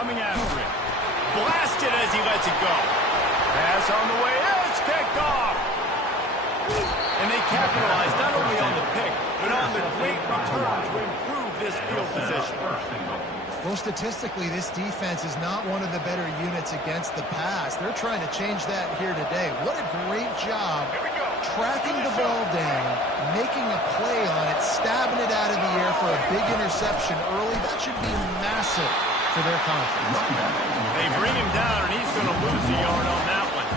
coming after it. Blasted as he lets it go. Pass on the way. It's picked off. And they capitalize not only on the pick, but on the great return to improve this field position. Well, statistically, this defense is not one of the better units against the pass. They're trying to change that here today. What a great job tracking the ball down, making a play on it, stabbing it out of the air for a big interception early. That should be massive for their confidence. They bring him down, and he's going to lose a yard on that one.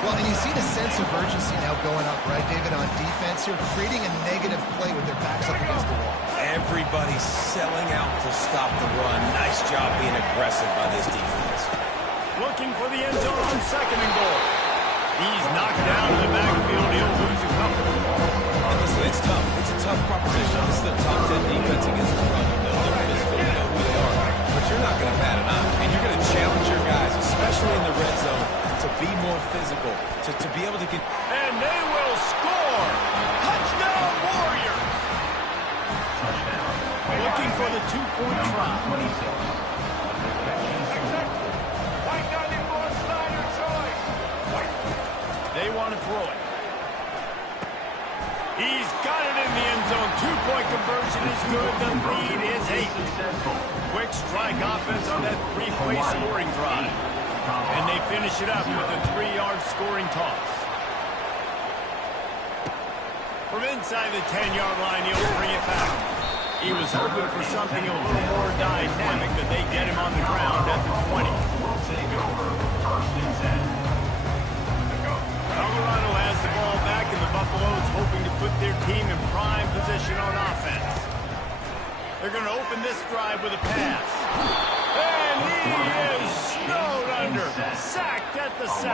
Well, and you see the sense of urgency now going up, right, David, on defense here, creating a negative play with their backs up against the wall. Everybody's selling out to stop the run. Nice job being aggressive by this defense. Looking for the end zone on 2nd and goal. He's knocked down in the backfield. He'll lose a couple. And listen, it's tough. It's a tough proposition. This is the top 10 defense against the run. You know they're physical. You know who they are. But you're not going to bat an eye. And you're going to challenge your guys, especially in the red zone, to be more physical, to be able to get... And they will score! Touchdown, Warrior! Looking for the 2-point try. They want to throw it. He's got it in the end zone. 2-point conversion is good. The lead is 8. Quick strike offense on that 3-play scoring drive. And they finish it up with a 3-yard scoring toss. From inside the 10-yard line, he'll bring it back. He was hoping for something a little more dynamic, but they get him on the ground at the 20. Colorado has the ball back, and the Buffaloes hoping to put their team in prime position on offense. They're going to open this drive with a pass. And he is snowed under. Sacked at the 7.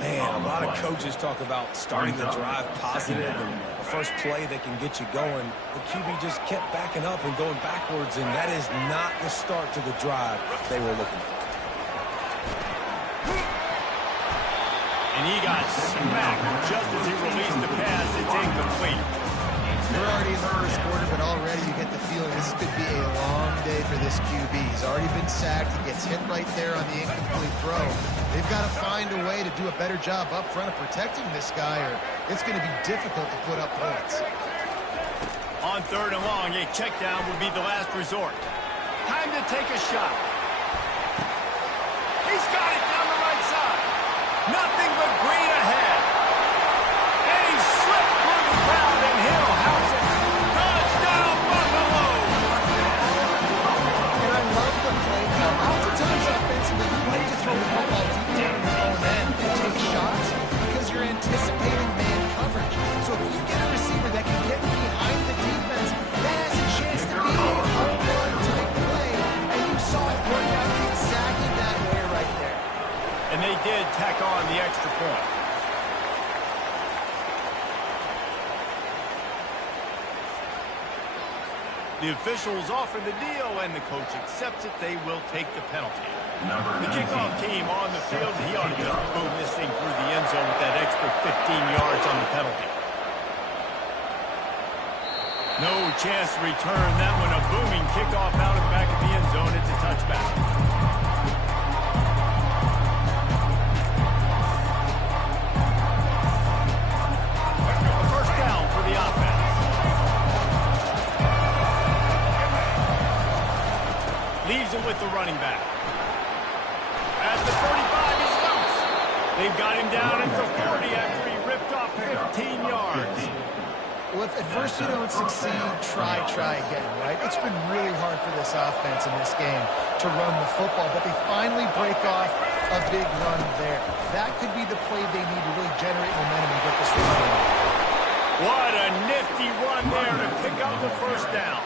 Man, a lot of coaches talk about starting the drive positive and the first play that can get you going. The QB just kept backing up and going backwards, and that is not the start to the drive they were looking for. And he got smacked just as he released the pass. It's incomplete. We're already in the first quarter, but already you get the feeling this could be a long day for this QB. He's already been sacked. He gets hit right there on the incomplete throw. They've got to find a way to do a better job up front of protecting this guy, or it's going to be difficult to put up points. On 3rd and long, a check down would be the last resort. Time to take a shot. He's got it down the right side. Nothing but green ahead. And he slipped through the crowd, and he'll house it. Touchdown, Buffalo! And I love the play. Oftentimes offensively, you like to throw the football deep down in your own end and take shots because you're anticipating man coverage. So if you get a receiver that can get behind the defense, that has a chance to be a home run type play. And you saw it work out exactly that way right there. And they did tack on the extra point. The officials offer the deal, and the coach accepts it. They will take the penalty. The kickoff team on the field, he ought to just boom this thing through the end zone with that extra 15 yards on the penalty. No chance to return that one. A booming kickoff out of the back of the end zone. It's a touchback. A first down for the offense. Leaves it with the running back. At the 35, he's loose. They've got him down at the 40 after he ripped off 15 yards. Well, if at first you don't succeed, try again, right? It's been really hard for this offense in this game to run the football, but they finally break off a big run there. That could be the play they need to really generate momentum and get this run going. What a nifty run there to pick up the first down.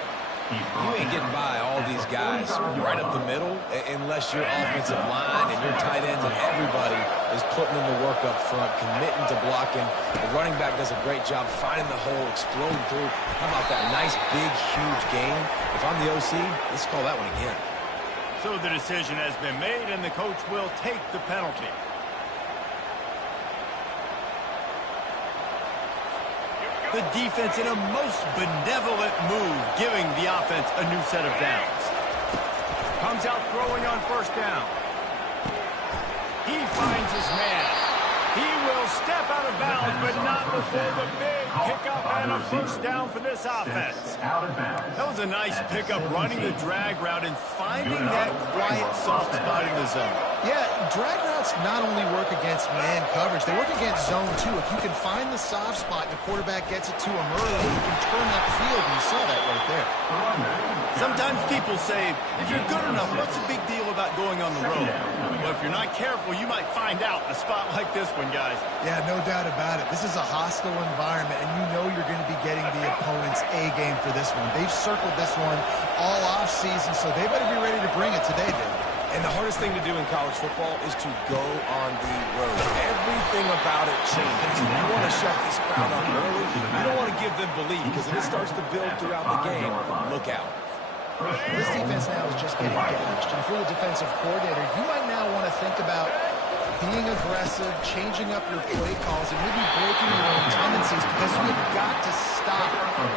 You ain't getting by all these guys right up the middle unless your offensive line and your tight ends and everybody is putting in the work up front, committing to blocking. The running back does a great job finding the hole, exploding through. How about that nice, big, huge game? If I'm the OC, let's call that one again. So the decision has been made, and the coach will take the penalty. The defense in a most benevolent move, giving the offense a new set of downs. Comes out throwing on first down. He finds his man. He will step out of bounds, but not before the big pickup and a first down for this offense. That was a nice pickup, running the drag route and finding that quiet, soft spot in the zone. Yeah, drag routes not only work against man coverage, they work against zone too. If you can find the soft spot and the quarterback gets it to him early, you can turn that field, and you saw that right there. Sometimes people say, if you're good enough, what's the big deal about going on the road? Well, if you're not careful, you might find out in a spot like this one, guys. Yeah, no doubt about it. This is a hostile environment, and you know you're going to be getting the opponent's A game for this one. They've circled this one all offseason, so they better be ready to bring it today, dude. And the hardest thing to do in college football is to go on the road. Everything about it changes. You want to shut this crowd up early. You don't want to give them belief, because if it starts to build throughout the game, look out. This defense now is just getting gashed. And if you're the defensive coordinator, you might now want to think about being aggressive, changing up your play calls, and maybe breaking your own tendencies, because you've got to stop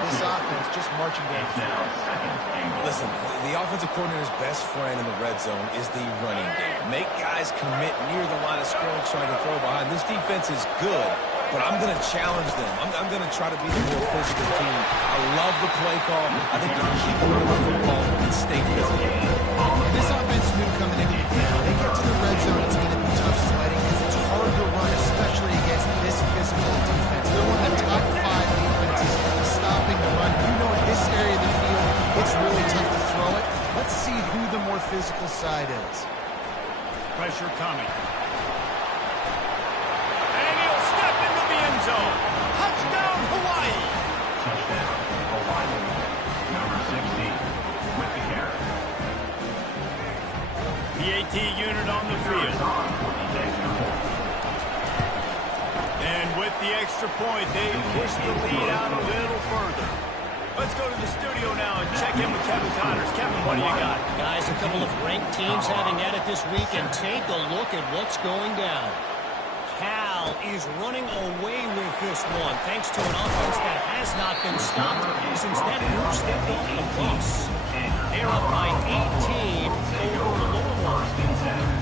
this offense just marching down the field. Listen, the offensive coordinator's best friend in the red zone is the running game. Make guys commit near the line of scrimmage trying to throw behind. This defense is good, but I'm going to challenge them. I'm going to try to be the more physical team. I love the play call. I think you can keep running the football and stay physical. This offense knew coming into the game, they get to the red zone, it's going to be tough sledding because it's hard to run, especially against this physical defense. They're one of the top 5 defenses stopping the run. You know in this area of the field, it's really tough to throw it. Let's see who the more physical side is. Pressure coming. And he'll step into the end zone. Touchdown, Hawaii. Touchdown, Hawaii. Number 60 with the carry. The AT unit on the field. And with the extra point, they push the lead out a little further. Let's go to the studio now and check in with Kevin Connors. Kevin, what do you got? Guys, a couple of ranked teams having at it this week, and take a look at what's going down. Cal is running away with this one, thanks to an offense that has not been stopped since that group stepped off the bus. They're up by 18 over Louisville.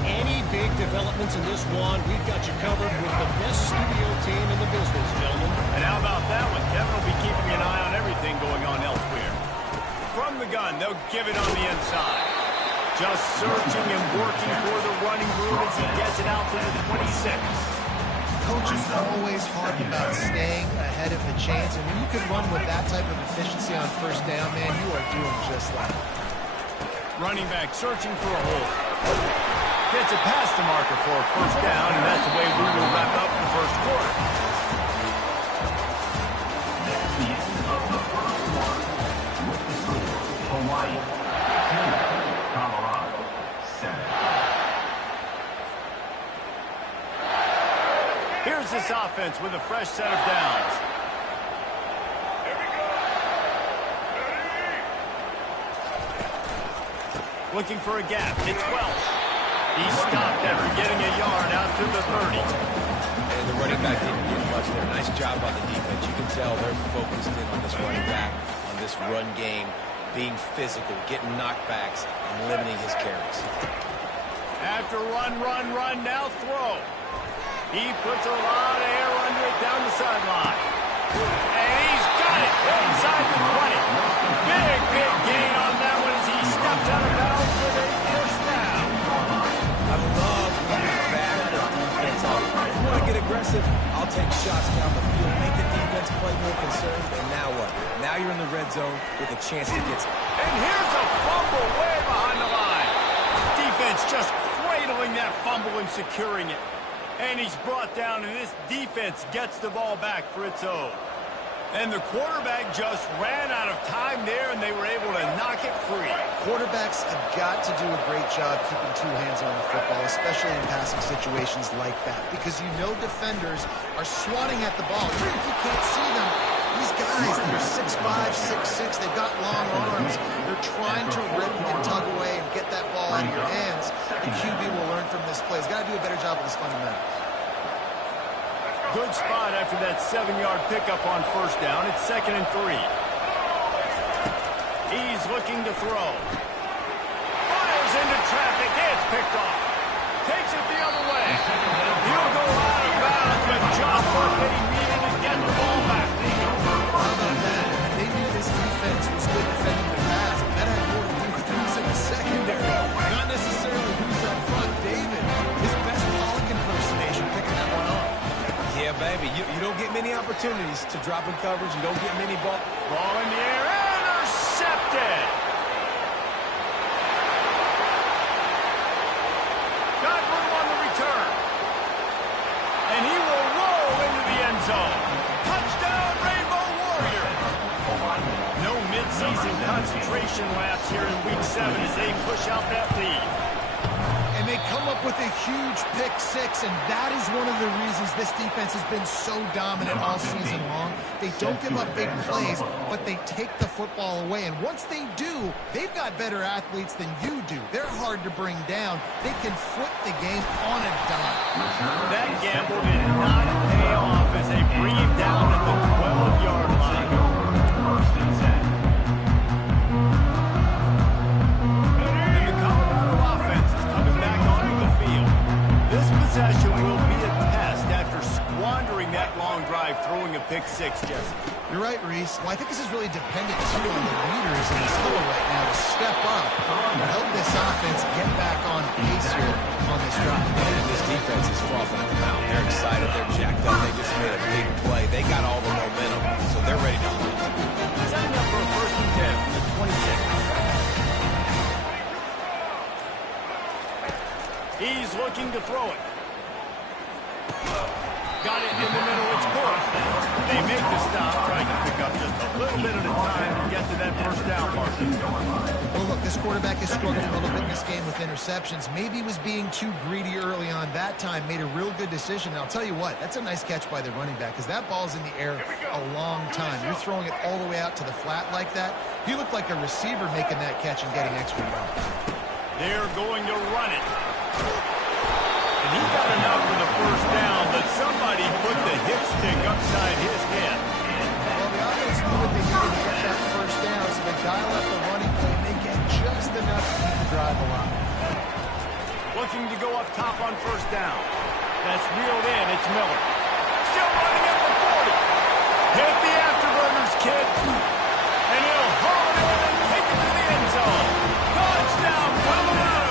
Any big developments in this one, we've got you covered with the best studio team in the business, gentlemen. And how about that one? Kevin will be keeping an eye on everything going on elsewhere. From the gun, they'll give it on the inside. Just searching and working for the running room as he gets it out to the 26. Coach is always hard about staying ahead of the chains, and when you can run with that type of efficiency on first down, man, you are doing just that. Running back searching for a hole. Gets it past the marker for a first down, and that's the way we will wrap up the first quarter. That's the end of the first quarter. With the score, Hawaii 10, Colorado 7. Here's this offense with a fresh set of downs. Looking for a gap. It's Welch. He stopped after getting a yard out to the 30. And the running back didn't get much there. Nice job by the defense. You can tell they're focused in on this running back, on this run game, being physical, getting knockbacks, and limiting his carries. After run, now throw. He puts a lot of air under it down the sideline. And he's got it inside the 20. Big gain on that one as he steps out of bounds with a first down. I love when you back the defense off. If you want to get aggressive, I'll take shots down the field, make the defense play more concerned, and now what? Now you're in the red zone with a chance to get... And here's a fumble way behind the line. Defense just cradling that fumble and securing it. And he's brought down, and this defense gets the ball back for its own. And the quarterback just ran out of time there, and they were able to knock it free. Quarterbacks have got to do a great job keeping two hands on the football, especially in passing situations like that, because you know defenders are swatting at the ball. Even if you can't see them, these guys that are 6'5", 6'6", they've got long arms. They're trying to rip and tug away and get that ball out of your hands. The QB will learn from this play. He's got to do a better job with his fundamentals. Good spot after that 7-yard pickup on first down. It's 2nd and 3. He's looking to throw. Fires into traffic. It's picked off. Takes it the other way. He'll go out of bounds, but just what they needed to get the ball back. How about that? They knew this defense was good defending the pass, but that had more to do with who's in the secondary. Not necessarily who's up front. David, his best Pollock impersonation, picking that one off. Yeah, baby, you don't get many opportunities to drop in coverage. You don't get many ball. Ball in the air, intercepted. Got room on the return. And he will roll into the end zone. Touchdown, Rainbow Warrior. No midseason concentration laps here in Week 7 as they push out that lead. And they come up with a huge pick six, and that is one of the reasons this defense has been so dominant all season long. They don't give up big plays, but they take the football away. And once they do, they've got better athletes than you do. They're hard to bring down. They can flip the game on a dime. That gamble did not pay off as they bring him down at the 12-yard line. And the Colorado offense is coming back onto the field. This possession will be a test after squandering that long drive throwing a pick six, Jesse. You're right, Reese. Well, I think this is really dependent, too, on the leaders in this huddle right now to step up and help this offense get back on pace here on this drive. And this defense is frothing at the mouth. They're excited. They're jacked up. They just made a big play. They got all the momentum, so they're ready to hunt. Setting up for a 1st and 10 from the 26. He's looking to throw it. Got it in the middle. It's good. They make the stop, trying to pick up just a little bit at a time to get to that first down mark. Well, look, this quarterback has struggled a little bit in this game with interceptions. Maybe he was being too greedy early on. That time made a real good decision. And I'll tell you what, that's a nice catch by the running back because that ball's in the air a long time. You're throwing it all the way out to the flat like that. He looked like a receiver making that catch and getting extra yards. They're going to run it. And he got enough for the first down, but somebody put the hit stick upside his head. Well, the offense knew what they needed to get that first down, so they dial up the running play and they get just enough to keep the drive alive. Looking to go up top on first down. That's reeled in. It's Miller. Still running at the 40. Hit the afterburners, kid. And he'll haul it in and take it to the end zone. Touchdown, Colorado.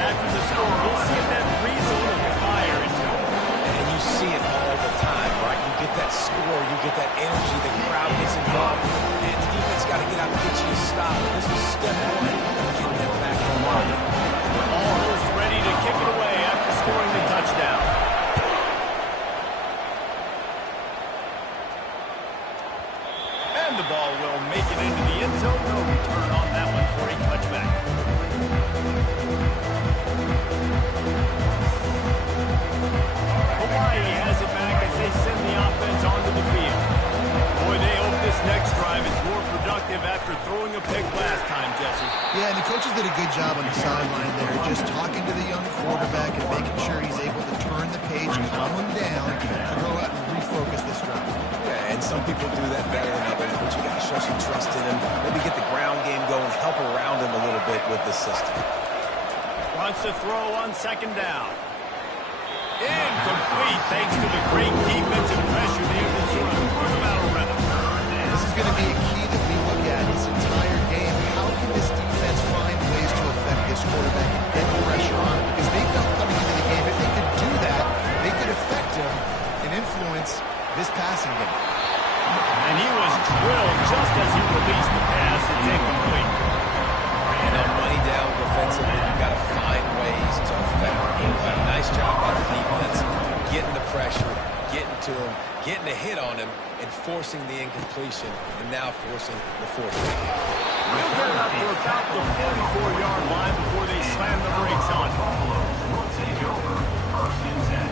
After the score, we'll see if that breathes a little bit fire into it. And you see it all the time, right? You get that score, you get that energy, the crowd gets involved, and the defense got to get out and get you a stop. This is step one, getting them back in the market. Almost ready to kick it away after scoring the touchdown. And the ball will make it into the end zone. No return on that one for a touchback. Hawaii has it back as they send the offense onto the field. Boy, they hope this next drive is more productive after throwing a pick last time, Jesse. Yeah, and the coaches did a good job on the sideline there, just talking to the young quarterback and making sure he's able to turn the page, calm him down, to go out and refocus this drive. Yeah, and some people do that better than others, but you got to show some trust in him. Maybe get the ground game going, help around him a little bit with this system. Wants to throw on second down. Incomplete thanks to the great defensive pressure they have been sort of put him out of rhythm. This is going to be a key that we look at this entire game. How can this defense find ways to affect this quarterback and get pressure on him? Because they felt coming into the game, if they could do that, they could affect him and influence this passing game. And he was drilled just as he released the pass. It's incomplete. And a money down defensively, you've got to find ways to affect him. Nice job by the defense, getting the pressure, getting to him, getting a hit on him, and forcing the incompletion, and now forcing the fourth down. We'll get it up to about the 44-yard line before they slam the brakes on him. Will take over 1st and 10.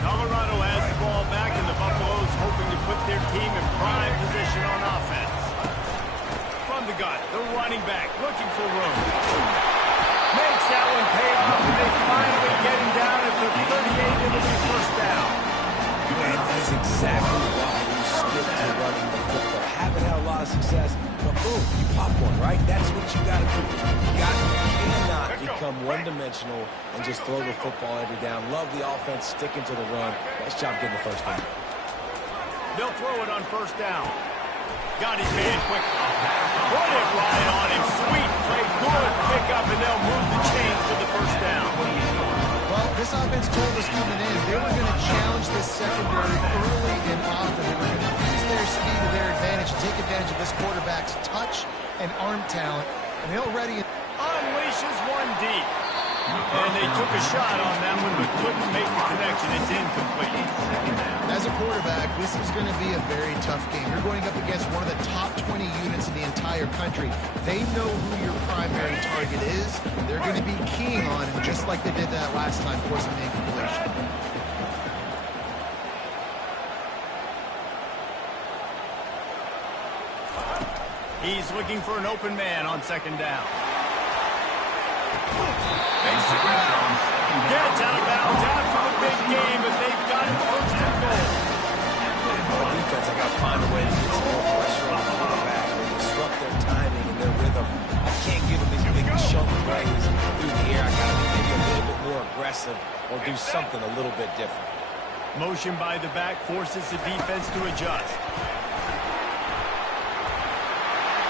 Colorado has the ball back, and the Buffaloes hoping to put their team in prime position on offense. From the gun, the running back looking for room. Makes that one pay off, and they finally get him down at the 38. It'll be first down. And that is exactly why you stick to running the football. boom, you pop one, right? That's what you got to do. You cannot become one-dimensional and just throw the football every down. Love the offense sticking to the run. Nice job getting the first down. They'll throw it on first down. Got his man quick. Put it right on him. Sweet play. Good pickup, and they'll move the chains to the first down. Well, this offense told us coming in they were going to challenge this secondary early and often. They were going to use their speed to their advantage and take advantage of this quarterback's touch and arm talent. And they'll ready Unleashes one deep. And they took a shot on that one, but couldn't make the connection. It's incomplete. As a quarterback, this is going to be a very tough game. You're going up against one of the top 20 units in the entire country. They know who your primary target is. They're going to be keying on him, just like they did that last time, forcing the incompletion. He's looking for an open man on second down. Makes the ground. Gets out of bounds after the big game, but they've got it first and goal. On defense, I got to find a way to get some more pressure on the quarterback and disrupt their timing and their rhythm. I can't give them these big chunk plays through the air. I got to be maybe a little bit more aggressive or do something a little bit different. Motion by the back forces the defense to adjust.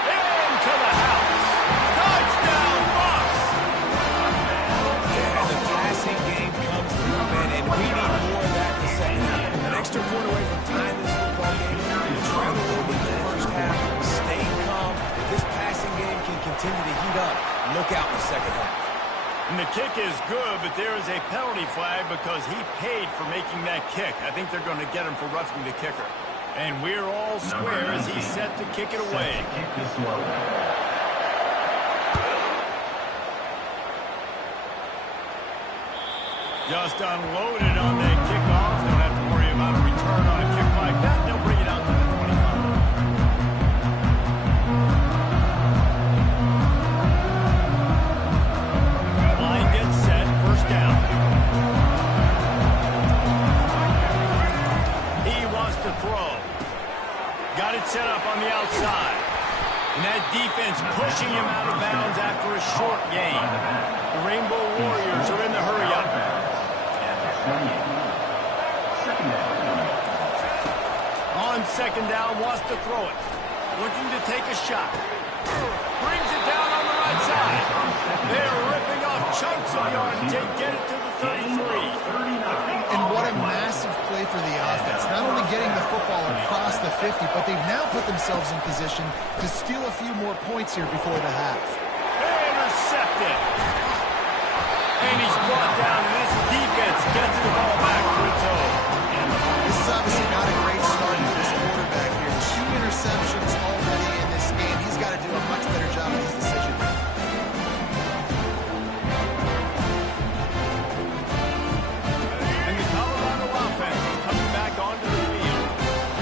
Into the house. Touchdown, Buffs! Yeah, and the passing game comes through, man, and we need more of that in the second half. An extra point away from tying this football game. Travel a little bit in the first half. Stay calm. If this passing game can continue to heat up, look out in the second half. And the kick is good, but there is a penalty flag because he paid for making that kick. I think they're going to get him for roughing the kicker. And we're all square as he's set to kick it away. Kick this one. Just unloaded on that kickoff. Don't have to worry about a return on a kick like that. They'll bring it out to the 25. Line gets set. First down. He wants to throw. Got it set up on the outside. And that defense pushing him out of bounds after a short gain. The Rainbow Warriors are in the hurry-up. On second down, wants to throw it. Looking to take a shot. Brings it down on the right side. They're ripping off chunks of yardage to get it to the 33. And what a massive play for the offense. Not only getting the football across the 50, but they've now put themselves in position to steal a few more points here before the half. Intercepted. And he's brought down, and this defense gets the ball back for its own. This is obviously not a great start for this quarterback here. 2 interceptions already in this game. He's got to do a much better job of his decision. And the Colorado offense is coming back onto the field.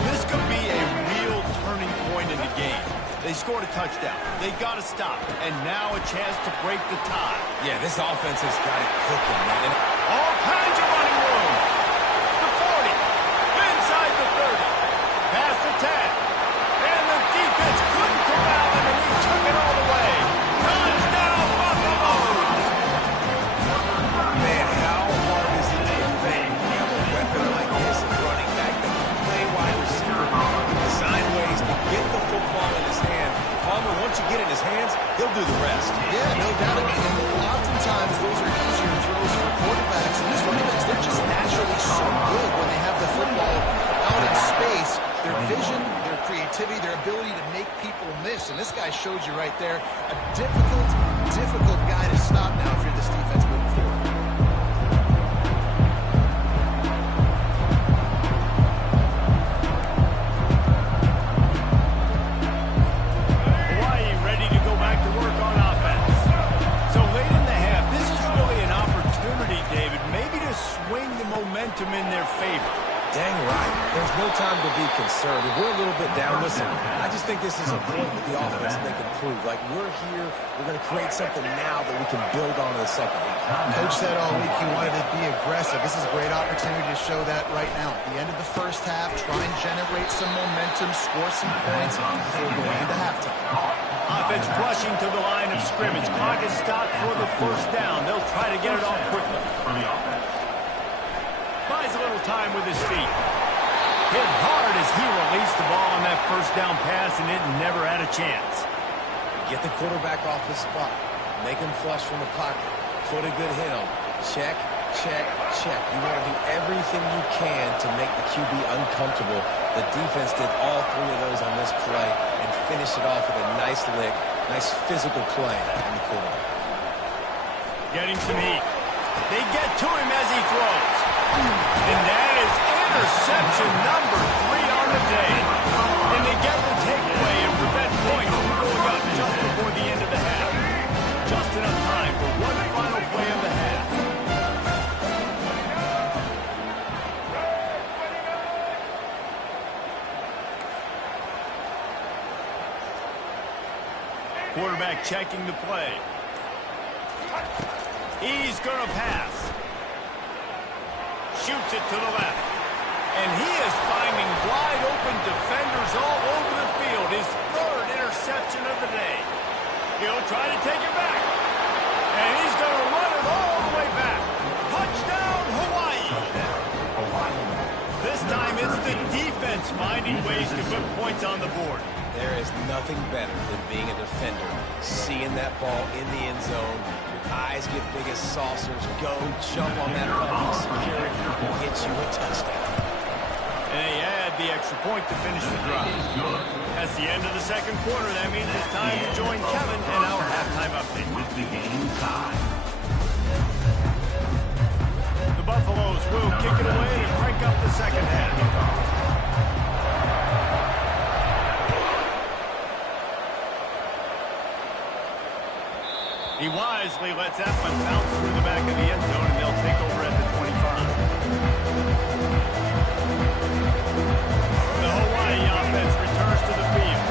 This could be a real turning point in the game. They scored a touchdown. They got to stop. And now a chance to break the tie. Yeah, this offense has got it cooking, man. And All kinds of running room. The 40. Inside the 30. Past the 10. And the defense couldn't corral him, and he took it all the way. Touchdown, BuffBows! man, how hard is it to defend? You have a weapon like this at running back that can play wide receiver. Design ways to get the football in his hand. Palmer, once you get it in his hands, he'll do the rest. Yeah, no doubt. I mean, oftentimes those are easier throws for quarterbacks. And these running backs, they're just naturally so good when they have the football out in space. Their vision, their creativity, their ability to make people miss. And this guy shows you right there a difficult guy to stop now if you're this defense moving forward. Hawaii ready to go back to work on offense. So late in the half, this is really an opportunity, David, maybe to swing the momentum in their favor. Dang right. There's no time to be concerned. If we're a little bit down, listen, I just think this is a point with the offense that they can prove. Like, we're here, we're going to create something now that we can build on in the second half. Coach said all week he wanted to be aggressive. This is a great opportunity to show that right now. At the end of the first half, try and generate some momentum, score some points before going into halftime. Offense rushing to the line of scrimmage. Clock is stopped for the first down. They'll try to get it off quickly. Buys a little time with his feet. Hit hard as he released the ball on that first down pass, and it never had a chance. Get the quarterback off his spot. Make him flush from the pocket. Put a good hit on. Check, check, check. You want to do everything you can to make the QB uncomfortable. The defense did all three of those on this play and finished it off with a nice lick, nice physical play in the quarter. Getting some heat. They get to him as he throws. And that is interception number 3 on the day. And they get the takeaway and prevent points from going up just before the end of the half. Just enough time for one final play of the half. Quarterback checking the play. He's going to pass. Shoots it to the left. And he is finding wide open defenders all over the field. His third interception of the day. He'll try to take it back. And he's going to run it all the way back. Touchdown, Hawaii. This time it's the defense finding ways to put points on the board. There is nothing better than being a defender. Seeing that ball in the end zone. Your eyes get big as saucers. Go jump on that ball. Secure it. Get you a touchdown. And they add the extra point to finish the drive. That's the end of the second quarter. That means it's time to join Kevin in our halftime update. With the game time. The Buffaloes will kick it away to crank up the second half. He wisely lets that one bounce through the back of the end zone, and they'll take over at the 25. The Hawaii offense returns to the field.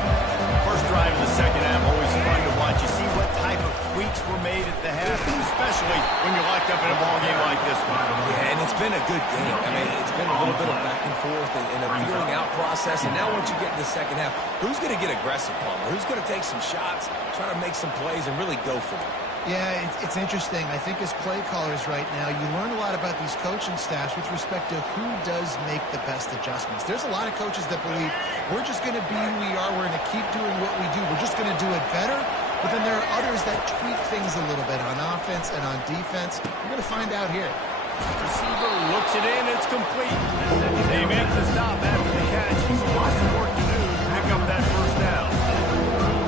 First drive of the second half, always fun to watch. You see what type of tweaks were made at the half, especially when you're locked up in a ball game like this one. Yeah, and it's been a good game. I mean, it's been a little bit of back and forth and a feeling out process. And now once you get in the second half, who's going to get aggressive, Palmer? Who's going to take some shots, try to make some plays, and really go for it? Yeah, it's interesting. I think as play callers right now, you learn a lot about these coaching staffs with respect to who does make the best adjustments. There's a lot of coaches that believe we're just going to be who we are. We're going to keep doing what we do. We're just going to do it better. But then there are others that tweak things a little bit on offense and on defense. We're going to find out here. Receiver looks it in. It's complete. They make the stop after the catch. He's lots of work to do to pick up that first down.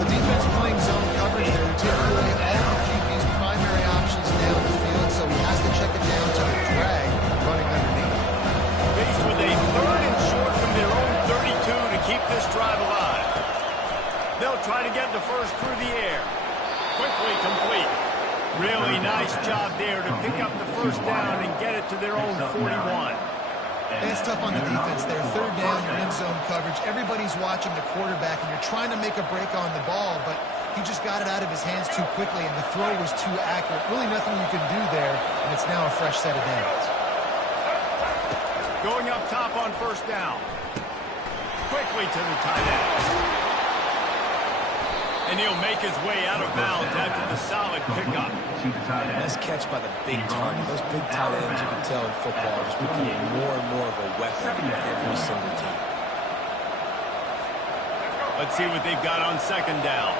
The defense playing zone coverage. They're taking away all the QB's primary options down the field, so he has to check it down to a drag running underneath. Faced with a third and short from their own 32 to keep this drive alive. They'll try to get the first through the air. Quickly complete. Really nice job there to pick up the first down and get it to their own 41. It's tough on the defense there. Third down, you're in zone coverage. Everybody's watching the quarterback, and you're trying to make a break on the ball, but he just got it out of his hands too quickly, and the throw was too accurate. Really nothing you can do there, and it's now a fresh set of downs. Going up top on first down. Quickly to the tight end. And he'll make his way out of bounds after the solid pickup. Nice catch by the big target. Those big tight ends, you can tell in football, are just becoming more and more of a weapon for every single team. Let's see what they've got on second down.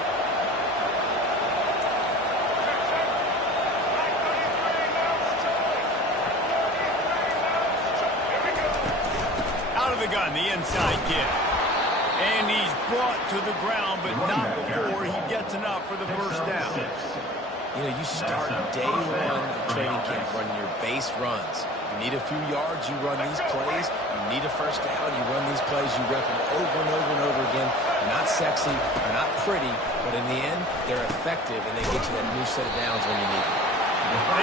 Out of the gun, the inside kick. And he's brought to the ground, but not before he gets enough for the first down. You know, you start day one of training camp running your base runs. You need a few yards, you run these plays. You need a first down, you run these plays. You rep them over and over and over again. They're not sexy, they're not pretty, but in the end, they're effective, and they get you that new set of downs when you need them.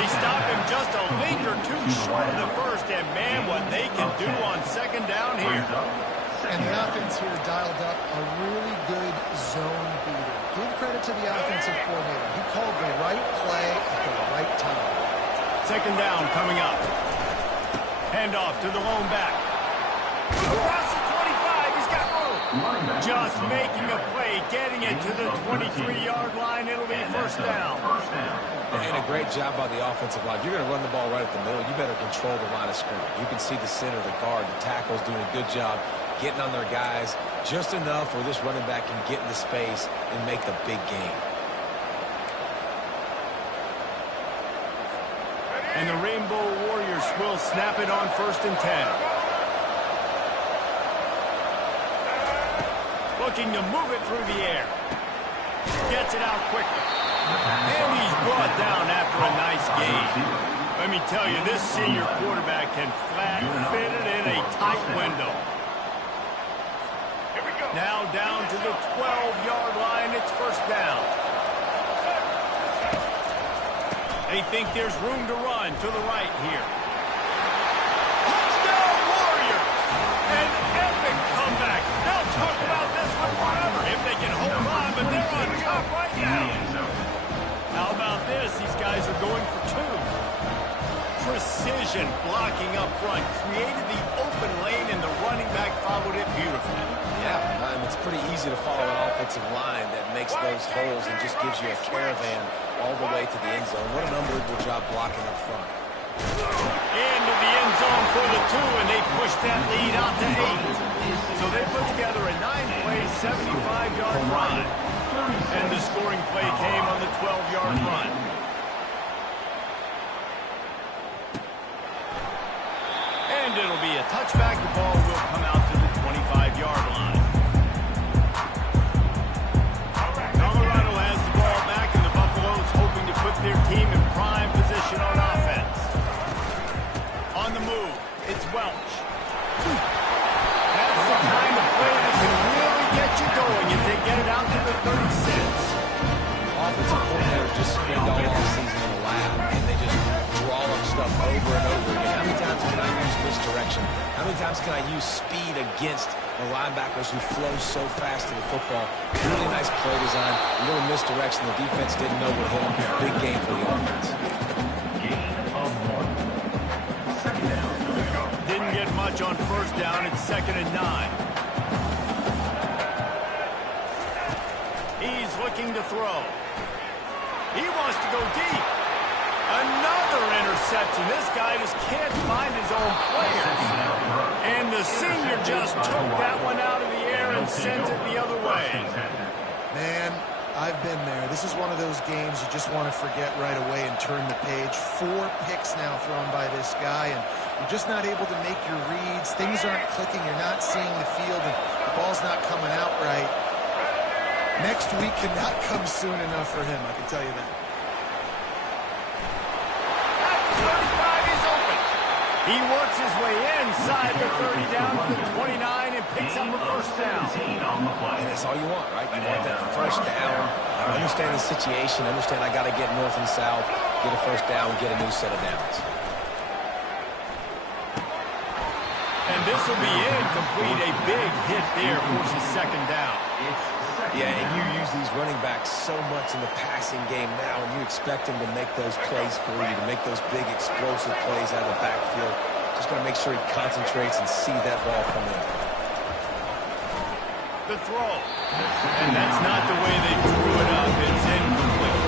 They stop him just a link or two short of the first, and man, what they can do on second down here. And the offense here dialed up a really good zone beater. Give credit to the offensive coordinator. He called the right play at the right time. Second down coming up. Handoff to the lone back. Across the 25, he's got room. Running back. Just making a play, getting it to the 23-yard line. It'll be first down. First down. And a great job by the offensive line. If you're going to run the ball right at the middle, you better control the line of scrimmage. You can see the center, the guard, the tackles doing a good job getting on their guys just enough where this running back can get into space and make the big game. And the Rainbow Warriors will snap it on 1st and 10. Looking to move it through the air. Gets it out quickly. And he's brought down after a nice gain. Let me tell you, this senior quarterback can flat fit it in a tight window. Now down to the 12-yard line. It's first down. They think there's room to run to the right here. Touchdown Warriors! An epic comeback. They'll talk about this one forever if they can hold on, but they're on top right now. How about this? These guys are going for two. Precision blocking up front. Created the open lane, and the running back followed it beautifully. Yeah, it's pretty easy to follow an offensive line that makes those holes and just gives you a caravan all the way to the end zone. What an unbelievable job blocking up front. Into the end zone for the two, and they push that lead out to 8. So they put together a 9-play, 75-yard run. And the scoring play came on the 12-yard run. And it'll be a touchback. The ball will come out to the 25-yard line. Colorado has the ball back, and the Buffaloes hoping to put their team in prime position on offense. On the move, it's Welch. That's the kind of play that can really get you going if they get it out to the 36. Offensive coordinators just spend all offseason in the lab, and they just draw up stuff over and over again. How many times can I use misdirection? How many times can I use speed against the linebackers who flow so fast to the football? Really nice play design, a little misdirection. The defense didn't know what hit them. Big game for the offense. Gain of 1. Second down. Didn't get much on first down. It's 2nd and 9. He's looking to throw. He wants to go deep. Another interception. This guy just can't find his own players. And the senior just took that one out of the air and sent it the other way. Man, I've been there. This is one of those games you just want to forget right away and turn the page. 4 picks now thrown by this guy, and you're just not able to make your reads. Things aren't clicking. You're not seeing the field, and the ball's not coming out right. Next week cannot come soon enough for him, I can tell you that. At the 35, he's open. He works his way inside the 30 down to the 29 and picks up a first down. And that's all you want, right? You want that first down. Understand the situation. Understand I got to get north and south, get a first down, get a new set of downs. And this will be incomplete. A big hit there forces 2nd down. Yeah, and you use these running backs so much in the passing game now, and you expect them to make those plays for you, to make those big explosive plays out of the backfield. Just got to make sure he concentrates and see that ball come in. The throw. And that's not the way they drew it up. It's incomplete.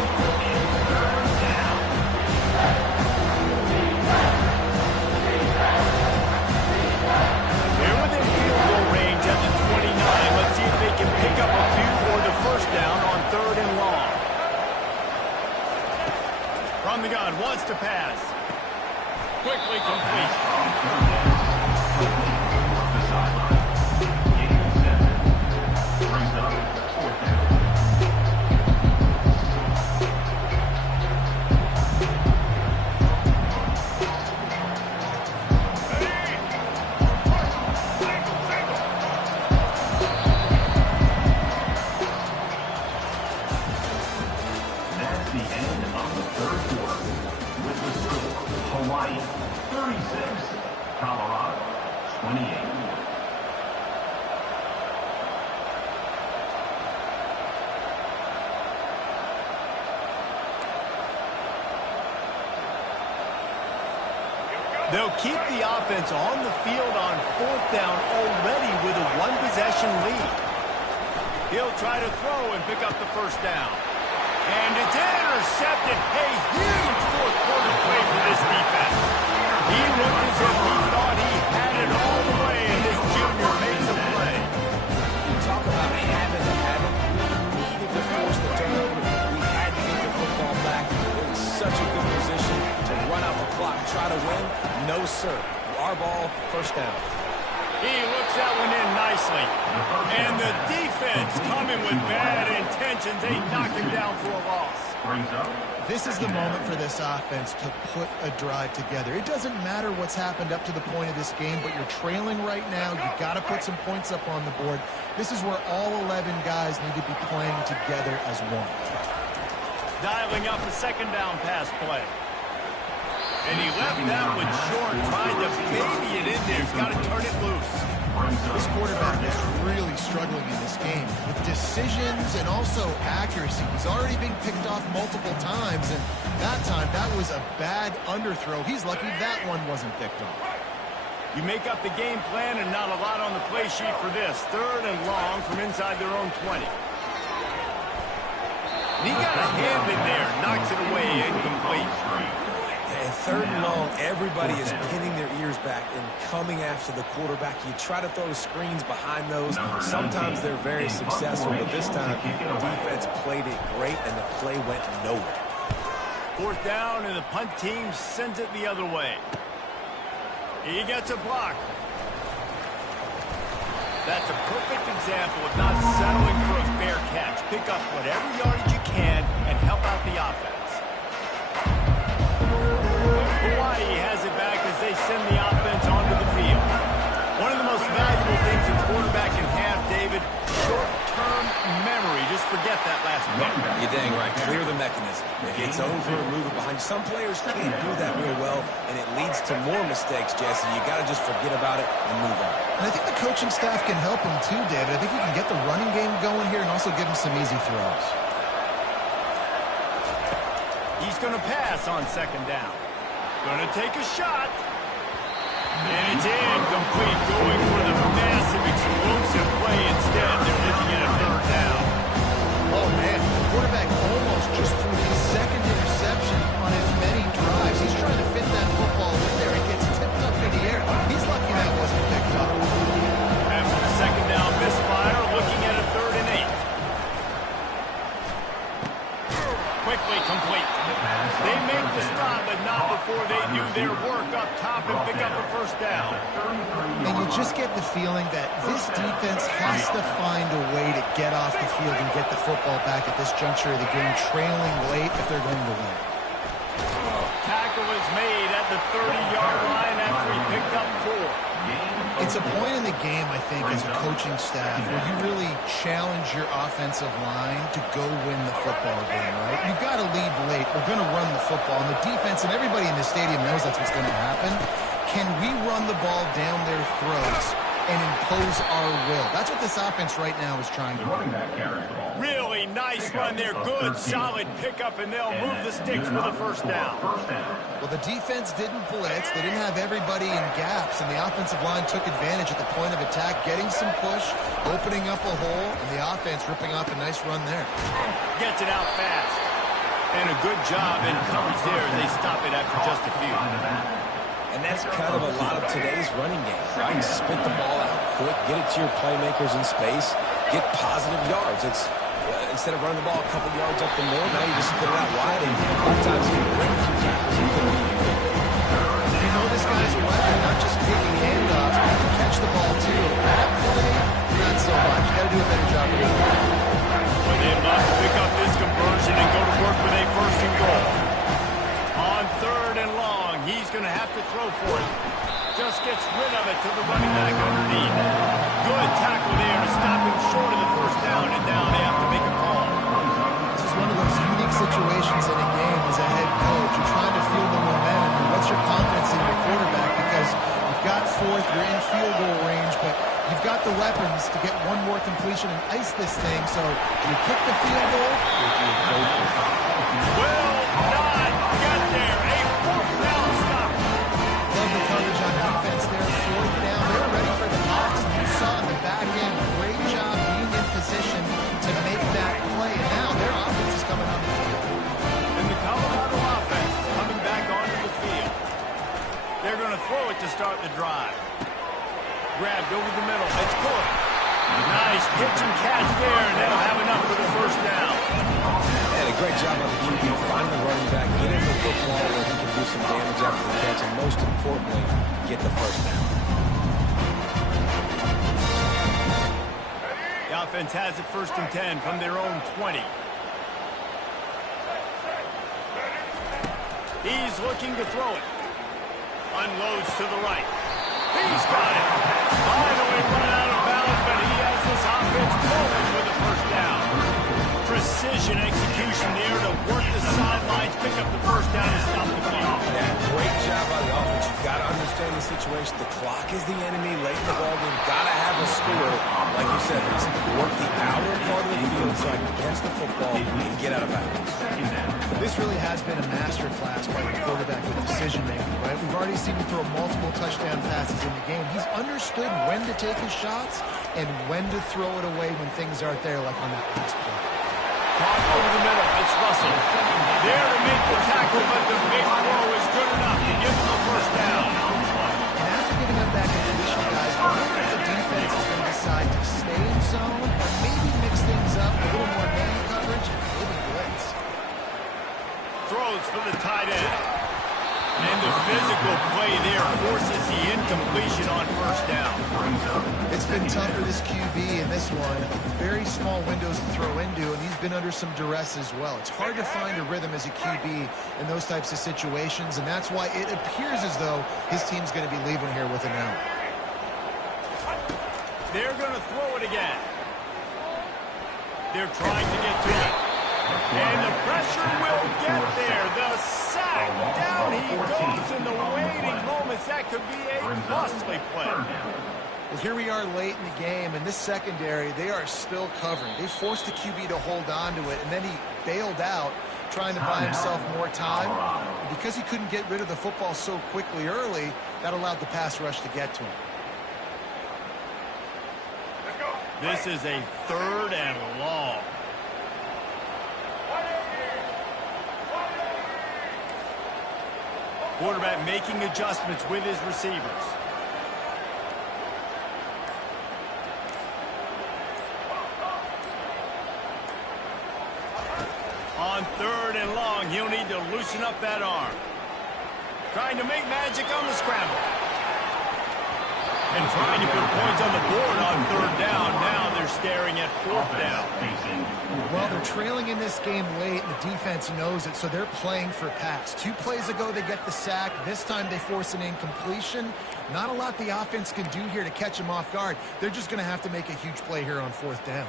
They're within field goal range at the 29. Let's see if they can pick up a few for the first down on 3rd and long. From the gun, wants to pass. Quickly complete. That's the end of the 3rd quarter. With the score, Hawaii 36, Colorado 28. They'll keep the offense on the field on 4th down already with a one-possession lead. He'll try to throw and pick up the first down. And it's intercepted. A huge fourth quarter play for this defense. He looked as if he thought he had it all the way, and this junior makes a play. You talk about having to have it. We needed to force the turnover. We had to get the football back. We're in such a good position to run out the clock and try to win. No, sir. Our ball, first down. He looks that one in nicely. And the defense coming with bad intentions. They knocked him down for a loss. This is the moment for this offense to put a drive together. It doesn't matter what's happened up to the point of this game, but you're trailing right now. You've got to put some points up on the board. This is where all 11 guys need to be playing together as one. Dialing up a second down pass play. And he left that one short, trying to baby it in there. He's got to turn it loose. This quarterback is really struggling in this game with decisions and also accuracy. He's already been picked off multiple times, and that time, that was a bad underthrow. He's lucky that one wasn't picked off. You make up the game plan and not a lot on the play sheet for this. 3rd and long from inside their own 20. And he got a hand in there, knocks it away, incomplete. And 3rd and long, everybody is pinning their ears back and coming after the quarterback. You try to throw screens behind those. Sometimes they're very successful, but this time the defense played it great and the play went nowhere. 4th down, and the punt team sends it the other way. He gets a block. That's a perfect example of not settling for a fair catch. Pick up whatever yardage you can and help out the offense. Hawaii has it back as they send the offense onto the field. One of the most valuable things a quarterback can have, David, short-term memory. Just forget that last play. You're dang right. Clear the mechanism. If it's over, move it behind you. Some players can't do that real well, and it leads to more mistakes, Jesse. You got to just forget about it and move on. And I think the coaching staff can help him too, David. I think he can get the running game going here and also give him some easy throws. He's going to pass on 2nd down. Going to take a shot. And it's incomplete, going for the massive, explosive play instead. They're looking at a 3rd down. Oh, man. The quarterback almost just threw his 2nd interception on as many drives. He's trying to fit that football in there. It gets tipped up in the air. He's lucky that wasn't picked up. After the 2nd down misfire, looking at a 3rd and 8. Quickly complete. They make the stop, but not before they do their work up top and pick up a 1st down. And you just get the feeling that this defense has to find a way to get off the field and get the football back at this juncture of the game, trailing late if they're going to win. Tackle is made at the 30-yard line after he picked up 4. It's a point in the game, I think, as a coaching staff, where you really challenge your offensive line to go win the football game, right? You've got to lead late. We're going to run the football. And the defense and everybody in the stadium knows that's what's going to happen. Can we run the ball down their throats and impose our will? That's what this offense right now is trying to do. Really nice run there. Good, solid pickup, and they'll move the sticks for the 1st down. Well, the defense didn't blitz. They didn't have everybody in gaps, and the offensive line took advantage at the point of attack, getting some push, opening up a hole, and the offense ripping off a nice run there. Gets it out fast. And a good job in coverage there as they stop it after just a few. And that's kind of a lot of today's running game, right? Spit the ball out quick, get it to your playmakers in space, get positive yards. It's instead of running the ball a couple yards up the middle, now you just spit it out wide, and a lot of times you bring a few tackles and couldn't even do it. You know this guy's a weapon, not just taking handoffs, but he can catch the ball too. That play, not so much. You got to do a better job of it. But they must pick up this conversion and go to work with a 1st and goal. On 3rd and long, he's going to have to throw for it. Just gets rid of it to the running back underneath. Good tackle there to stop him short of the 1st down, and now they have to make a call. This is one of those unique situations in a game as a head coach. You're trying to feel the momentum, and what's your confidence in your quarterback? Because you've got 4th, you're in field goal range, but you've got the weapons to get one more completion and ice this thing. So do you kick the field goal? Will not get there. A 4th down stop. Love the They're going to throw it to start the drive. Grabbed over the middle. It's good. Nice pitch and catch there, and they'll have enough for the first down. And a great job on the QB. Find the running back, get him the football where he can do some damage after the catch, and most importantly, get the first down. The offense has it 1st and 10 from their own 20. He's looking to throw it. Unloads to the right. He's got it. Finally run out of bounds, but he has this offense rolling with a first down. Precision execution there to work the sidelines, pick up the first down, and stop the clock. Yeah, great job by the offense. You've got to understand the situation. The clock is the enemy late in the ballgame. Got to have a score. Like you said, work the outer part of the field so I can catch the football and get out of bounds. This really has been a masterclass by the quarterback with decision-making, right? We've already seen him throw multiple touchdown passes in the game. He's understood when to take his shots and when to throw it away when things aren't there, like on that last play. Caught over the middle. It's Russell. There to make the tackle, but the big throw is good enough to give him the first down. And after giving up that completion, guys, I wonder if the defense is going to decide to stay in zone or maybe mix things up, a little more man coverage, maybe blitz. Throws for the tight end. And the physical play there forces the incompletion on first down. It's been tough for this QB in this one. Very small windows to throw into, and he's been under some duress as well. It's hard to find a rhythm as a QB in those types of situations, and that's why it appears as though his team's going to be leaving here with him out. They're going to throw it again. They're trying to get to it. And the pressure will get there. The sack. Down he goes in the waiting moments. That could be a costly play. Well, here we are late in the game, and this secondary, they are still covering. They forced the QB to hold on to it, and then he bailed out, trying to buy himself more time. And because he couldn't get rid of the football so quickly early, that allowed the pass rush to get to him. This is a 3rd and long. Quarterback making adjustments with his receivers. On 3rd and long, he'll need to loosen up that arm. Trying to make magic on the scramble. And trying to put points on the board on 3rd down. Now they're staring at 4th down. Well, they're trailing in this game late, and the defense knows it, so they're playing for pass. 2 plays ago, they get the sack. This time, they force an incompletion. Not a lot the offense can do here to catch him off guard. They're just going to have to make a huge play here on 4th down.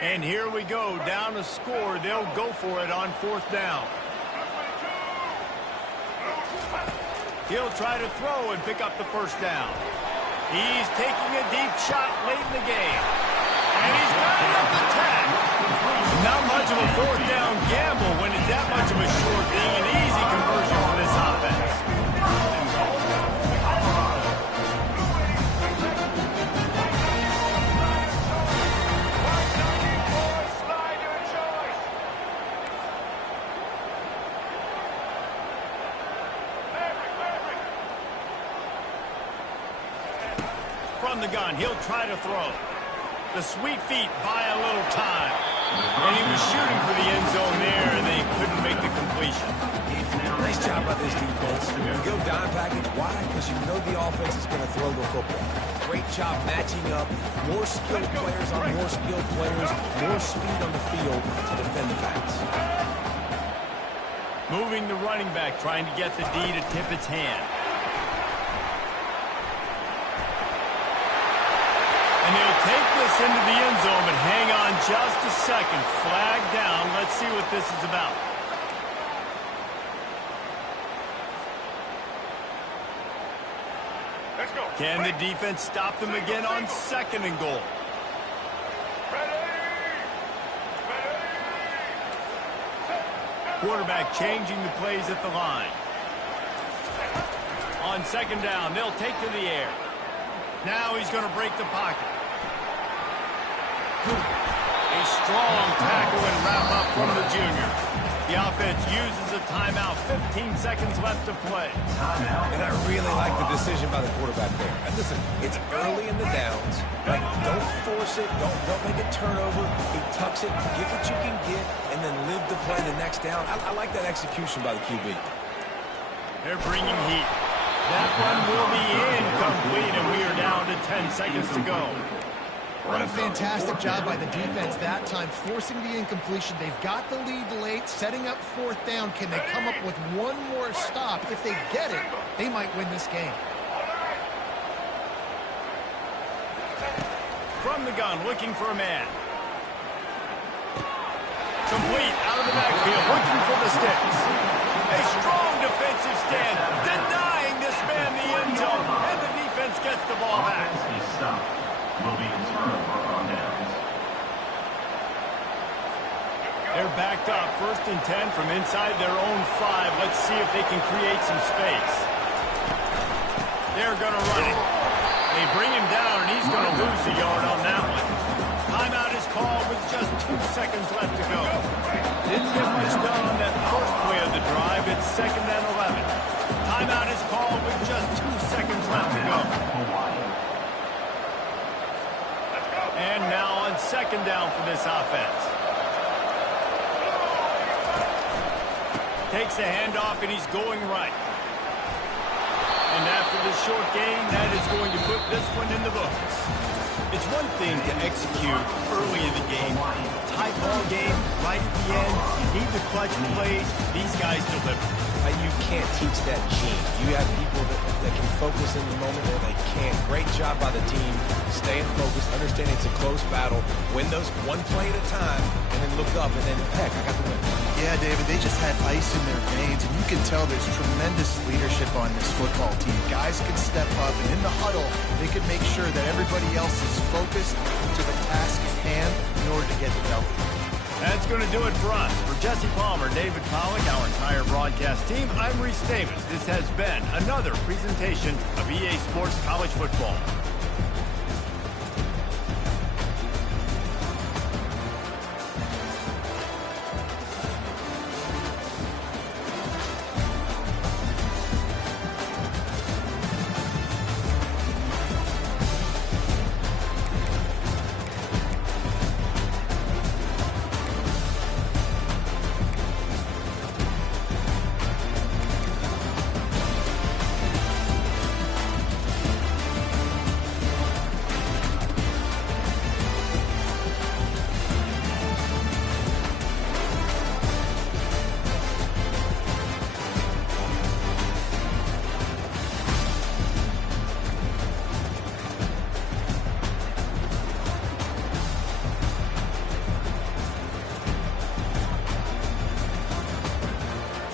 And here we go, down a score. They'll go for it on 4th down. He'll try to throw and pick up the first down. He's taking a deep shot late in the game. And he's got it up the tag. Not much of a 4th down gamble when it's that much of a short thing. An easy conversion for this offense. From the gun, he'll try to throw. The sweet feet buy a little time. And he was shooting for the end zone there, and they couldn't make the completion. Nice job by this defense. You go dime package. Why? Because you know the offense is going to throw the football. Great job matching up. More skilled players on more skilled players. More speed on the field to defend the pass. Moving the running back, trying to get the D to tip its hand. And they'll take this into the end zone, but hang on just a second. Flag down. Let's see what this is about. Let's go. Can the defense stop them again on 2nd and goal? Quarterback changing the plays at the line. On 2nd down, they'll take to the air. Now he's going to break the pocket. A strong tackle and wrap up from the junior. The offense uses a timeout. 15 seconds left to play. And I really like the decision by the quarterback there. And listen, it's early in the downs. Like, don't force it. Don't make a turnover. He tucks it, get what you can get, and then live to play the next down. I like that execution by the QB. They're bringing heat. That one will be incomplete, and we are down to 10 seconds to go. What a fantastic job by the defense that time, forcing the incompletion. They've got the lead late, setting up fourth down. Can they come up with one more stop? If they get it, they might win this game. From the gun, looking for a man. Complete, out of the backfield, looking for the sticks. A strong defensive stand, denying this man the end zone, and the defense gets the ball back. Will be in turnover on downs. They're backed up, 1st and 10 from inside their own 5. Let's see if they can create some space. They're going to run it. They bring him down, and he's going to lose a yard on that one. Timeout is called with just 2 seconds left to go. Didn't get much done on that first play of the drive. It's 2nd and 11. Timeout is called with just 2 seconds left to go. And now on 2nd down for this offense. Takes a handoff, and he's going right. And after this short gain, that is going to put this one in the books. It's one thing to execute early in the game. Tight ball game, right at the end. You need the clutch plays. These guys deliver. You can't teach that gene. You have people that can focus in the moment or they can't. Great job by the team. Staying focused, understanding it's a close battle. Win those one play at a time, and then look up, and then, heck, I got the win. Yeah, David, they just had ice in their veins, and you can tell there's tremendous leadership on this football team. Guys can step up, and in the huddle, they can make sure that everybody else is focused to the task at hand in order to get the W. That's going to do it for us. For Jesse Palmer, David Pollack, our entire broadcast team, I'm Reese Davis. This has been another presentation of EA Sports College Football.